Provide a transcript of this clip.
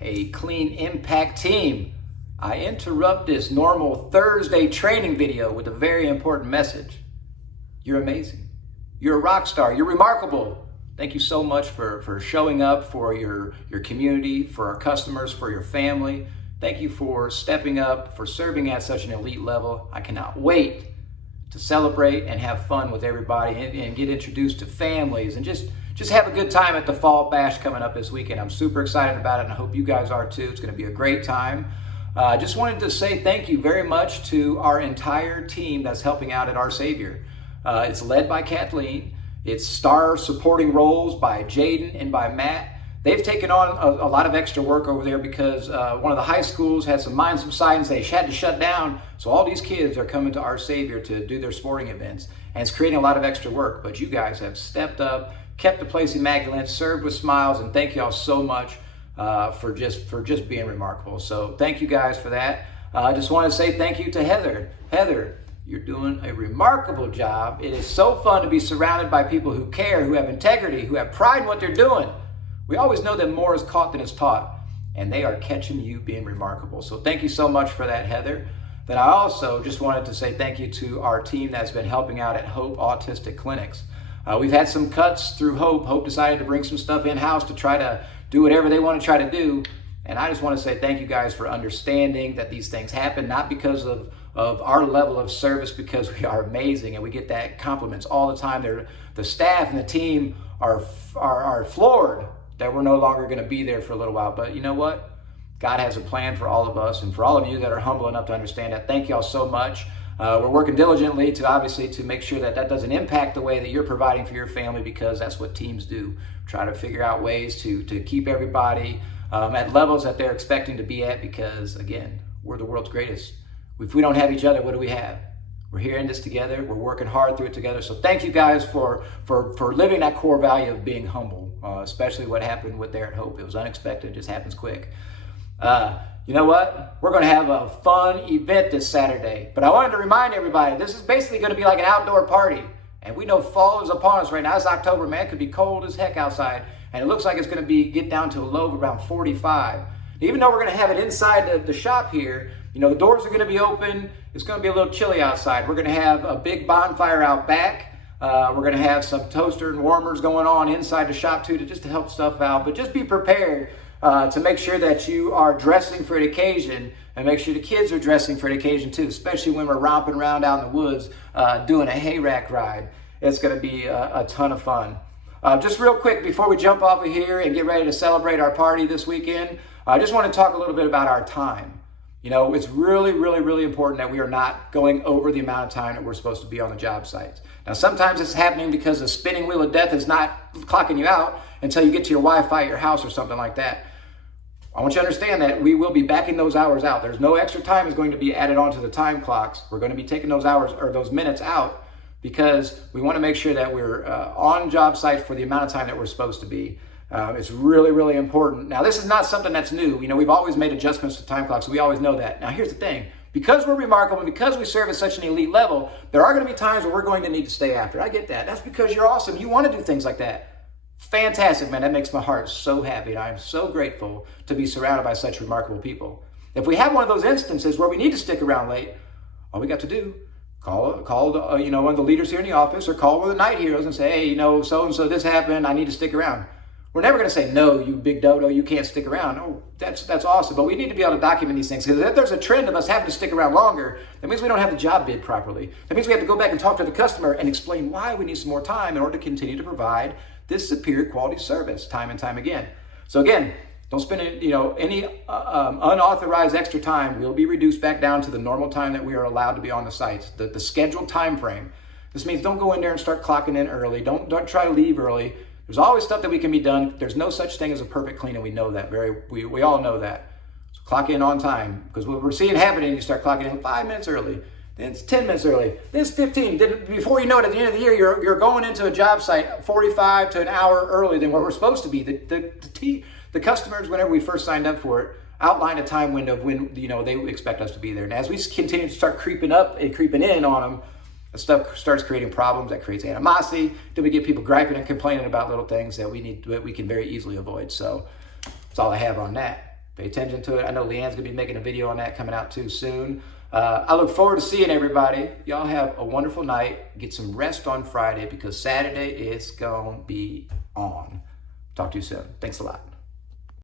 Hey, Clean Impact team, I interrupt this normal Thursday training video with a very important message. You're amazing. You're a rock star. You're remarkable. Thank you so much for showing up for your community, for our customers, for your family. Thank you for stepping up, for serving at such an elite level. I cannot wait to celebrate and have fun with everybody and get introduced to families and just have a good time at the Fall Bash coming up this weekend. I'm super excited about it, and I hope you guys are too. It's going to be a great time. I just wanted to say thank you very much to our entire team that's helping out at Our Savior. It's led by Kathleen. It's star supporting roles by Jaden and by Matt. They've taken on a lot of extra work over there because one of the high schools had some mines subsidence. They had to shut down. So all these kids are coming to Our Savior to do their sporting events. And it's creating a lot of extra work. But you guys have stepped up, kept the place immaculate, served with smiles, and thank you all so much for just being remarkable. So thank you guys for that. I just want to say thank you to Heather. Heather, you're doing a remarkable job. It is so fun to be surrounded by people who care, who have integrity, who have pride in what they're doing. We always know that more is caught than is taught, and they are catching you being remarkable. So thank you so much for that, Heather. Then I also just wanted to say thank you to our team that's been helping out at Hope Autistic Clinics. We've had some cuts through Hope. Hope decided to bring some stuff in-house to try to do whatever they want to try to do. And I just want to say thank you guys for understanding that these things happen, not because of our level of service, because we are amazing and we get that compliments all the time. The staff and the team are floored that we're no longer going to be there for a little while. But you know what? God has a plan for all of us, and for all of you that are humble enough to understand that, thank you all so much. We're working diligently to make sure that that doesn't impact the way that you're providing for your family, because that's what teams do. Try to figure out ways to keep everybody at levels that they're expecting to be at, because again, we're the world's greatest. If we don't have each other, what do we have? We're here in this together. We're working hard through it together. So thank you guys for living that core value of being humble, especially what happened with there at Hope. It was unexpected. It just happens quick. You know what? We're going to have a fun event this Saturday. But I wanted to remind everybody, this is basically going to be like an outdoor party. And we know fall is upon us right now. It's October, man. It could be cold as heck outside. And it looks like it's going to get down to a low of around 45. Even though we're going to have it inside the shop here, you know, the doors are going to be open. It's going to be a little chilly outside. We're going to have a big bonfire out back. We're going to have some toaster and warmers going on inside the shop too, just to help stuff out. But just be prepared to make sure that you are dressing for an occasion, and make sure the kids are dressing for an occasion too, especially when we're romping around out in the woods doing a hay rack ride. It's going to be a ton of fun. Just real quick before we jump off of here and get ready to celebrate our party this weekend, I just want to talk a little bit about our time. You know, it's really, really, really important that we are not going over the amount of time that we're supposed to be on the job sites. Now, sometimes it's happening because the spinning wheel of death is not clocking you out until you get to your Wi-Fi at your house or something like that. I want you to understand that we will be backing those hours out. There's no extra time is going to be added onto the time clocks. We're going to be taking those hours or those minutes out because we want to make sure that we're on job sites for the amount of time that we're supposed to be. It's really, really important. Now, this is not something that's new. You know, we've always made adjustments to time clocks, so we always know that. Now, here's the thing. Because we're remarkable, and because we serve at such an elite level, there are going to be times where we're going to need to stay after. I get that. That's because you're awesome. You want to do things like that. Fantastic, man. That makes my heart so happy. And I'm so grateful to be surrounded by such remarkable people. If we have one of those instances where we need to stick around late, all we got to do, call one of the leaders here in the office, or call one of the night heroes and say, hey, you know, so-and-so, this happened. I need to stick around. We're never going to say, no, you big dodo, you can't stick around. Oh, that's awesome. But we need to be able to document these things, because if there's a trend of us having to stick around longer, that means we don't have the job bid properly. That means we have to go back and talk to the customer and explain why we need some more time in order to continue to provide this superior quality service time and time again. So again, don't spend any unauthorized extra time. Will be reduced back down to the normal time that we are allowed to be on the sites, the scheduled time frame. This means don't go in there and start clocking in early. Don't try to leave early. There's always stuff that we can be done. There's no such thing as a perfect clean, and we know that. We all know that. So clock in on time, because what we're seeing happening, you start clocking in 5 minutes early, then it's 10 minutes early, then it's 15. Then before you know it, at the end of the year, you're going into a job site 45 to an hour early than what we're supposed to be. The customers, whenever we first signed up for it, outlined a time window of when they expect us to be there. And as we continue to start creeping up and creeping in on them, that stuff starts creating problems. That creates animosity. Then we get people griping and complaining about little things that we can very easily avoid. So that's all I have on that. Pay attention to it. I know Leanne's going to be making a video on that coming out too soon. I look forward to seeing everybody. Y'all have a wonderful night. Get some rest on Friday because Saturday it's going to be on. Talk to you soon. Thanks a lot.